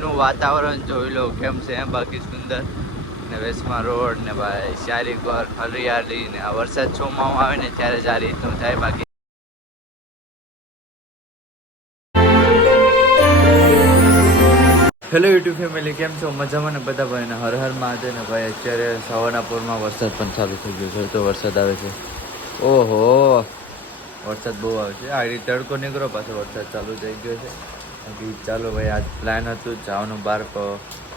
અહીંનું વાતાવરણ જોઈ લો કેમ છે એમ બાકી સુંદર. ને વેસમાં રોડ ને ભાઈ ચારી ઘર, હરિયાળી ને આ વરસાદ ચોમામાં આવે ને ત્યારે જ આ રીતનું થાય બાકી. હેલો યુટ્યુબ ફેમિલી કેમ છો? મજામાં ને બધા ભાઈને હર હર મહાદેવ ને ભાઈ, અત્યારે સવાનાપુરમાં વરસાદ પણ ચાલુ થઈ ગયો છે. તો વરસાદ આવે છે. ઓહો! વરસાદ બહુ આવે છે. આ રીતે તડકો નીકળો પાછો વરસાદ ચાલુ થઈ ગયો છે. બાકી ચાલો ભાઈ આજ પ્લાન હતું જવાનું બહાર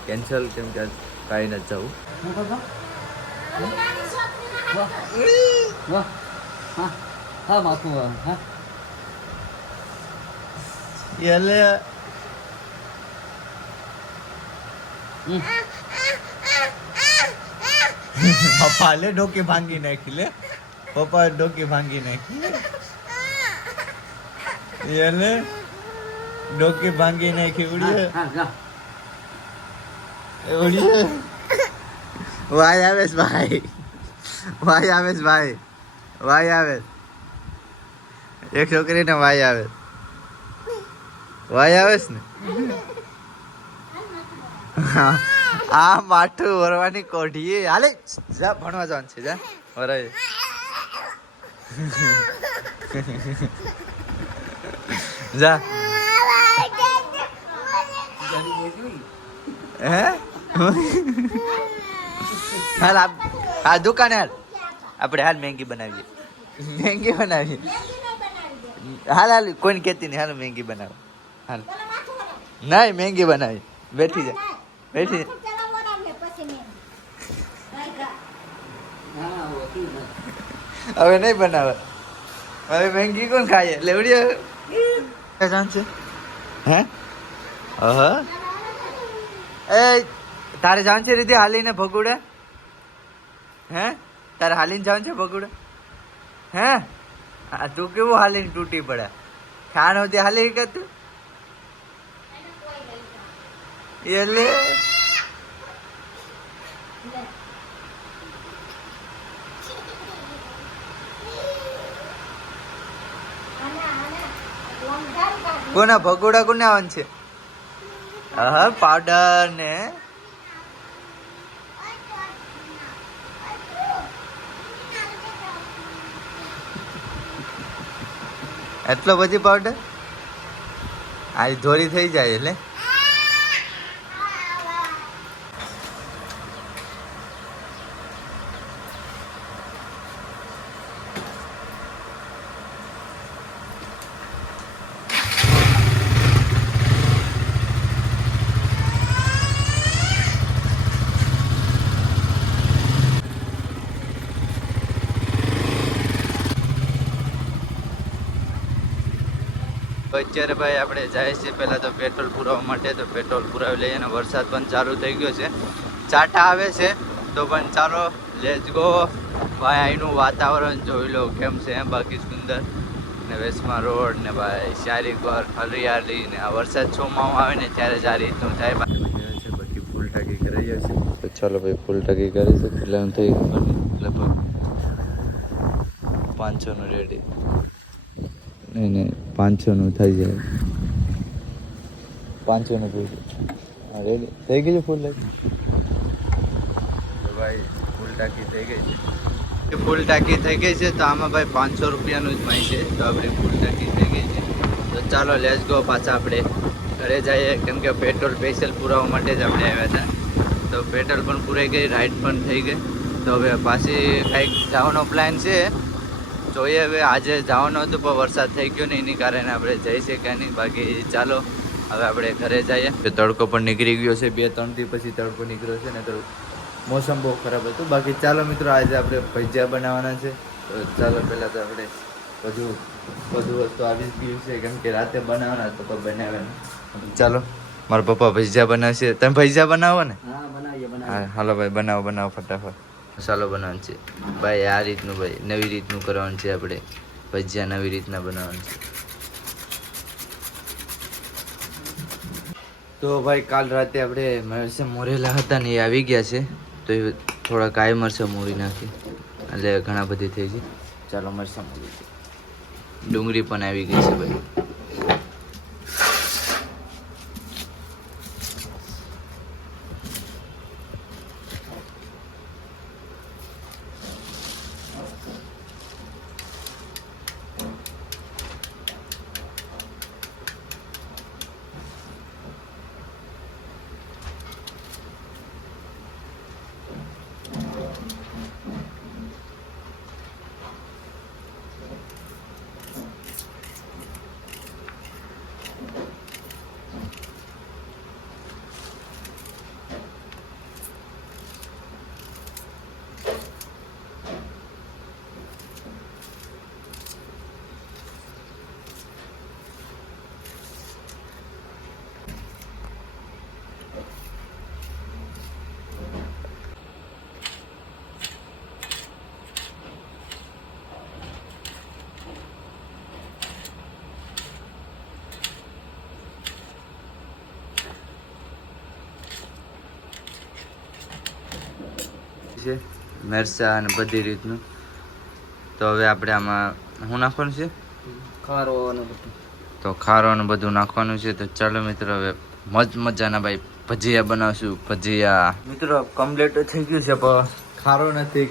કેન્સલ કેમ કે આજ કાંઈ ન જવું. હા હા માથું હા. એટલે પપ્પા લે ડોકી ભાંગી નાખી લે. પપ્પા ડોકી ભાંગી નાખી. એટલે ડોકી ભાંગી નાખી ઉડી હા હા વાય આવે છે ભાઈ. વાય આવે ભાઈ. વાય આવે એક એક છોકરીને વાય આવે વાય આવે છે ને? હા. આ માઠું વરવાની કોઢી હાલે જા ભણવા જવાનું છે જા. વરાય. જા. હે? હાલ આ દુકાને હાલ. આપણે હાલ મહેંગી બનાવીએ. મેંગી બનાવીએ. હાલ હાલ કોઈને કહેતી નહીં હાલ મેંગી બનાવો. હાલ. નહીં મહેંગી બનાવી. બેઠી જા. બેઠી જા. હા હોતું નથી. હવે નહીં બનાવે. હવે મેંગી કોણ ખાય? લેવડી જાણ છે હે? અહ. એ, તારે જવાનું છે રીતે હાલીને ભગુડે? હે? તારે હાલીને જવાનું છે ભગુડે? હે? આ તું કેવું હાલીને તૂટી પડે? ખાણ હોતી હાલી કે તું? એટલે? કોના ભગોડા કોને આવવાનું છે? હા પાવડર ને? એટલો બધી પાવડર આ ધોરી થઈ જાય એટલે. તો અત્યારે ભાઈ આપણે જાય છે પહેલાં તો પેટ્રોલ પુરાવવા માટે તો પેટ્રોલ પુરાવી લઈએ અને વરસાદ પણ ચાલુ થઈ ગયો છે. ચાટા આવે છે તો પણ ચાલો લેજ ગો ભાઈ અહીંનું વાતાવરણ જોઈ લો કેમ છે એમ બાકી સુંદર. ને વેસમાં રોડ ને ભાઈ સારી ઘર હરિયાળી ને આ વરસાદ ચોમામાં આવે ને ત્યારે જ આ રીતનું થાય. બાકી ફૂલ ટાંકી કરાઈ છે. તો ચાલો ભાઈ ફૂલ ટાંકી કરીશું એટલે એમ થઈ લગભગ પાંચસોનું રેડી નહીં નહીં. પાંચસોનું થઈ જાય. પાંચસોનું થઈ જાય. રેડી. થઈ ગઈ છે ફૂલ ટાંકી તો ભાઈ ફૂલ ટાંકી થઈ ગઈ છે. ફૂલ ટાંકી થઈ ગઈ છે તો આમાં ભાઈ પાંચસો રૂપિયાનું જ મળે છે. તો આપણી ફૂલ ટાંકી થઈ ગઈ છે. તો ચાલો લેસ ગો પાછા આપણે. ઘરે જઈએ કેમ કે પેટ્રોલ સ્પેશિયલ પુરાવા માટે જ આપણે આવ્યા હતા. તો પેટ્રોલ પણ પૂરાઈ ગઈ રાઈડ પણ થઈ ગઈ. તો હવે પાછી કાંઈક જવાનો પ્લાન છે. જોઈએ હવે આજે જવાનું હતું પણ વરસાદ થઈ ગયો ને એની કારણે આપણે જઈ શક્યા નહીં. બાકી ચાલો હવે આપણે ઘરે જઈએ. તડકો પણ નીકળી ગયો છે બે ત્રણ દી પછી તડકો નીકળ્યો છે ને તો મોસમ બહુ ખરાબ હતું. બાકી ચાલો મિત્રો આજે આપણે ભજીયા બનાવવાના છે. તો ચાલો પહેલાં તો આપણે બધું બધું વસ્તુ આવી જ ગયું છે. કેમ કે રાતે બનાવવાના તો પણ બનાવ્યા ચાલો મારા પપ્પા ભજીયા બનાવશે. તમે ભજીયા બનાવો ને? હા બનાવીએ. હા હાલો ભાઈ બનાવો બનાવો ફટાફટ. મસાલો બનાવવાનો છે. ભાઈ, આ રીતનું ભાઈ, નવી રીતનું કરવાનું છે આપણે. ભજીયા નવી રીતના બનાવવાનું છે. તો ભાઈ, કાલ રાતે આપણે મરસા મોરેલા હતા ને એ આવી ગયા છે. તો એ થોડા કાય મરસા મોરી નાખી. એટલે ઘણા બધી થઈ છે ચાલો મરસા મોરી ડુંગળી પણ આવી ગઈ છે ભાઈ છે મરચાં અને બધી રીતનું. તો હવે આપણે આમાં શું નાખવાનું છે? ખારો અને બધું. તો ખારો અને બધું નાખવાનું છે. તો ચાલો મિત્રો હવે મજ મજાના ભાઈ ભજીયા બનાવશું. ભજીયા. મિત્રો કમ્પ્લીટ થઈ ગયું છે પણ ખારો નથી.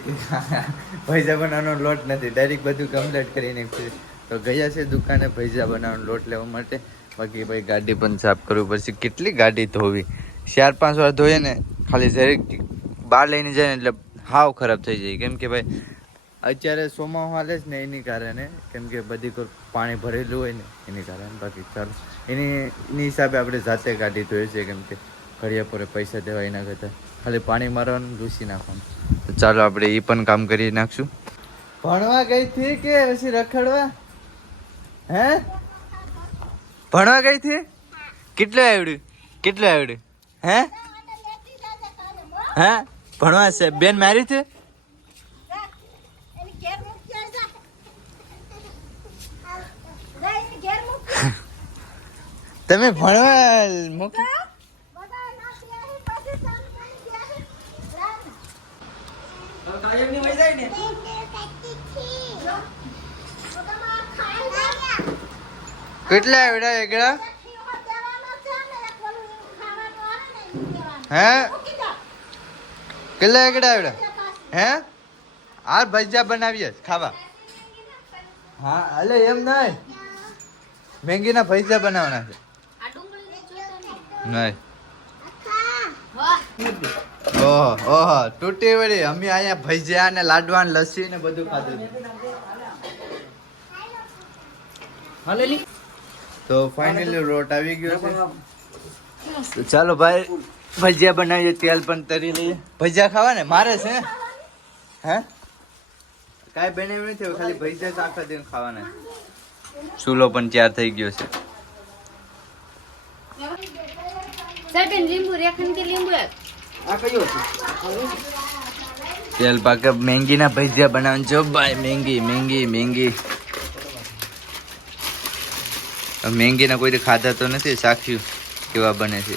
ભજીયા બનાવવાનો લોટ નથી. ડાયરેક્ટ બધું કમ્પ્લીટ કરી નાખ્યું તો ગયા છે દુકાને ભજીયા બનાવવાનો લોટ લેવા માટે. બાકી ભાઈ ગાડી પણ સાફ કરવી પડશે. કેટલી ગાડી ધોવી? ચાર પાંચ વાર ધોઈએ ને ખાલી જરીક બહાર લઈને જાય ને એટલે હાવ ખરાબ થઈ જાય. કેમ કે ભાઈ અત્યારે સોમાં હાલે જ ને એની કારણે. કેમ કે બધી કોઈ પાણી ભરેલું હોય ને એની કારણે. બાકી ચાલો. એની એની હિસાબે આપણે જાતે કાઢી ધોઈએ છીએ કેમ કે ઘડિયા પર પૈસા દેવા એના કરતાં. ખાલી પાણી મારવાનું લૂસી નાખવાનું. તો ચાલો આપણે એ પણ કામ કરી નાખશું. ભણવા ગઈ થી કે પછી રખડવા? હે? ભણવા ગઈ થી કેટલું આવડ્યું? કેટલું આવડ્યું? હે? હે? ભણવા છે. બેન મારી છે? તમે ભણવા મૂકી કેટલા આવડ્યા એકડા? હે? કેટલા એકડા આવડે હે? આ ભજીયા બનાવીએ ખાવા. હા અલે એમ નહીં. મેંગીના ભજીયા બનાવવાના છે. નહીં. ઓહો ઓહો તૂટી વળી. અમે અહીંયા ભજીયા ને લાડવા ને લસ્સી ને બધું ખાધું તો ફાઇનલી રોટ આવી ગયો છે. ચાલો ભાઈ ભજીયા બનાવીએ તેલ પણ તરી લઈએ. ભજીયા ખાવા ને મારે છે? હે? કાંઈ બનાવ્યું નથી ખાલી ભજીયા જ આખા દિન ખાવાના. ચૂલો પણ તૈયાર થઈ ગયો છે. સાહેબ લીંબુ રેખન કે લીંબુ એક? આ કયો છે? તેલ પાકે મેંગીના ભજીયા બનાવવાનું છો. ભાઈ મેંગી મેંગી મેંગી. મેંગીના કોઈ દી ખાધા તો નથી સાખ્યું કેવા બને છે?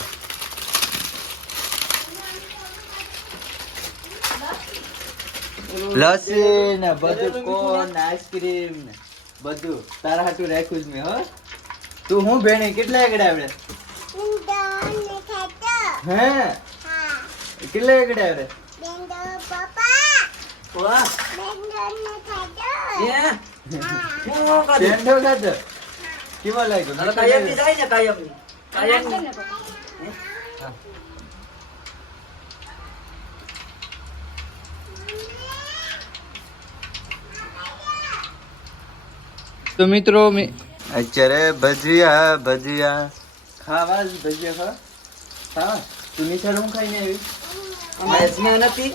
લસ્સી ને બધું કોન આઈસ્ક્રીમ ને બધું. તારા હાટું રાખ્યું જ મેં હો. તું હું ભેણી? કેટલા એકડા આવડે હે? કેટલા એકડા આવડે કેવા લાગ્યો? જાય ને કાયમની. કાયમની. તો મિત્રો મે- અત્યારે ભજીયા ભજીયા. ખાવા જ ભજીયા ખાવા ખાવા તું નિશાળ હું ખાઈને આવી? મેચમાં નથી?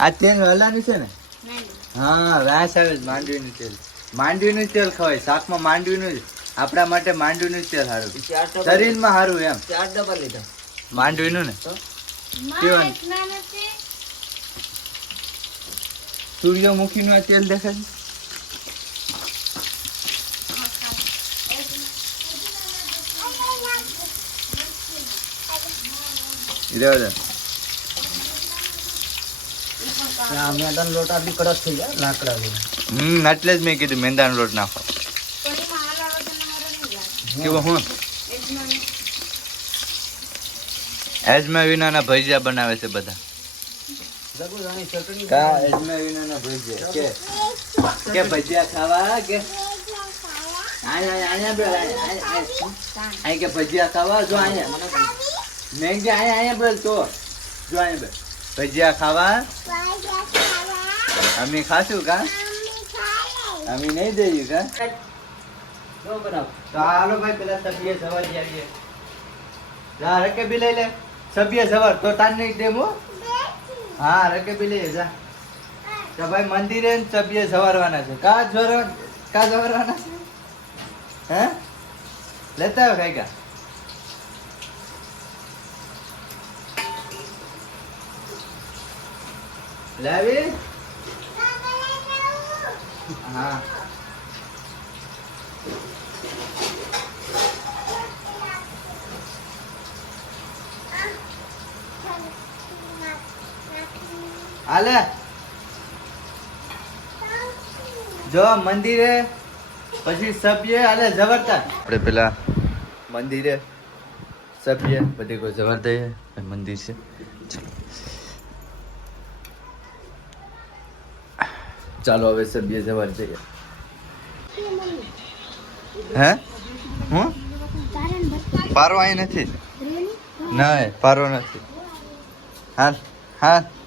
આ તેલ હલાનું છે ને? હા રાસ આવે માંડવીનું તેલ. માંડવીનું તેલ ખવાય શાકમાં માંડવીનું જ. આપણા માટે માંડવીનું તેલ સારું. શરીરમાં સારું એમ. ચાર ડબ્બા લીધા. માંડવીનું ને? સૂર્યમુખીનું આ તેલ દેખાય રહ્યો મેદાન લોટ આટલી કડક થઈ જાય લાકડા. હમ એટલે જ મેં કીધું મેંદાનો લોટ નાખો. કેવો હું? એજમાં વિનાના ભજીયા બનાવે છે બધા. જગુ જાણી ચટણી કા એજમા વિનાના ભજીયા? કે કે ભજીયા ખાવા કે? આયા આયા બે આયા આયા. આયા કે ભજીયા ખાવા? જો આયા. મેં કે આયા આયા બોલ તો. જો આયા ભજીયા ખાવા? અમે ખાશું કા? અમે નહીં દઈએ કા? જો બનાવ. તો હાલો ભાઈ પેલા સભ્ય સવાર આવીએ જા રકે બી લઈ લે. સભ્ય સવાર તો તાર નહીં દેમ હા. રકે બી લઈ જા. તો ભાઈ મંદિરે સભ્ય સવારવાના છે. કા જોરવા કા સવારવાના હે? લેતા આવો ખાઈ ગયા લાવી? હા. હાલે. જો મંદિરે પછી સભ્ય, હાલે જબરતા આપણે પેલા મંદિરે સભ્ય, બધી કોઈ જબરતા મંદિર છે. ચાલો હવે સભ્ય જવા જઈએ. હે? હું? પારો અહીં નથી. ના પારો નથી. હાલ હાલ.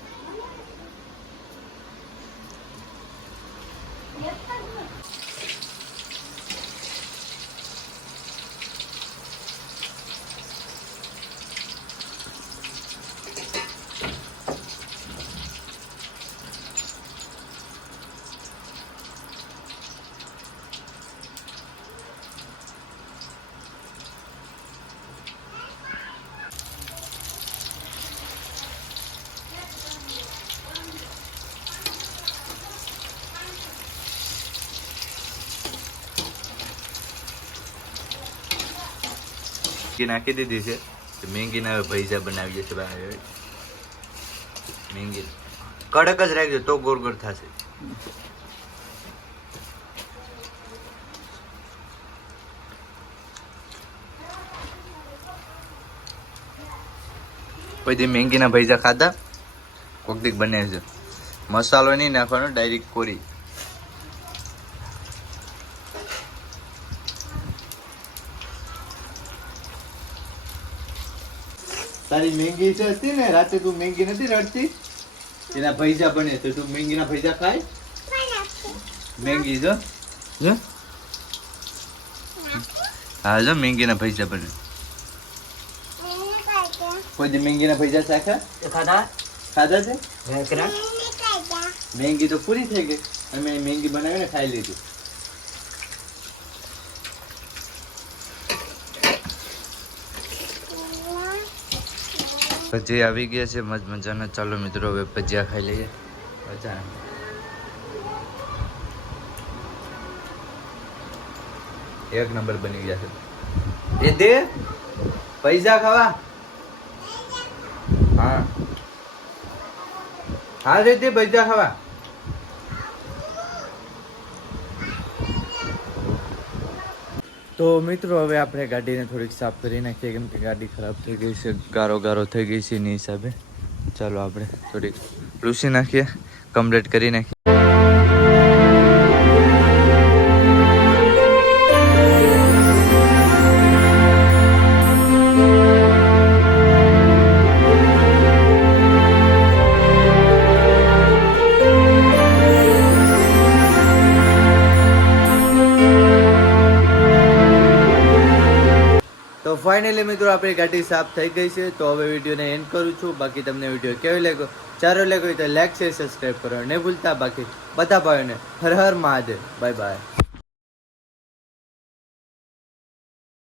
મેંગી નાખી દીધી છે. મેંગીના હવે ભૈજા બનાવીએ ભાઈ મેંગી. કડક જ રાખજો, તો ગોળ ગોળ થશે. પછી મેંગીના ભૈજા ખાધા. કોક દીક બને છે. મસાલો નહીં નાખવાનો ડાયરેક્ટ કોરી. તારી મેંગી છે હતી ને રાતે તું મેંગી નથી રડતી? એના ભૈજા બને તો તું મેંગીના ભૈજા ખાય? મેંગી જો. જો હા જો મેંગીના ભૈજા બને. કોઈ મેંગીના ભૈજા ચાખ્યા ખાધા? ખાધા છે? મેંગી તો પૂરી થઈ ગઈ. અમે મેંગી બનાવીને ખાઈ લીધી. ભજીયા આવી ગયા છે, મજ મજાના. ચાલો મિત્રો, હવે ભજીયા ખાઈ લઈએ. મજા એક નંબર બની ગયા છે. એ દે, પૈસા ખાવા. હા. હા દે, પૈસા ખાવા. તો મિત્રો, હવે આપણે ગાડીને થોડીક સાફ કરી નાખીએ, કેમ કે ગાડી ખરાબ થઈ ગઈ છે, ગારો ગારો થઈ ગઈ છે એની હિસાબે. ચાલો આપણે થોડીક લૂસી નાખીએ કમ્પ્લીટ કરી નાખીએ. ફાઇનલી મિત્રો, આપણી ગાડી સાફ થઈ ગઈ છે, તો હવે વિડીયોને એન્ડ કરું છું. બાકી તમને વીડિયો કેવો લાગ્યો? સારો લાગ્યો તો લાઈક શેર સબસ્ક્રાઈબ કરો. નહીં ભૂલતા બાકી, બધા ભાઈઓને હર હર મહાદેવ. Bye bye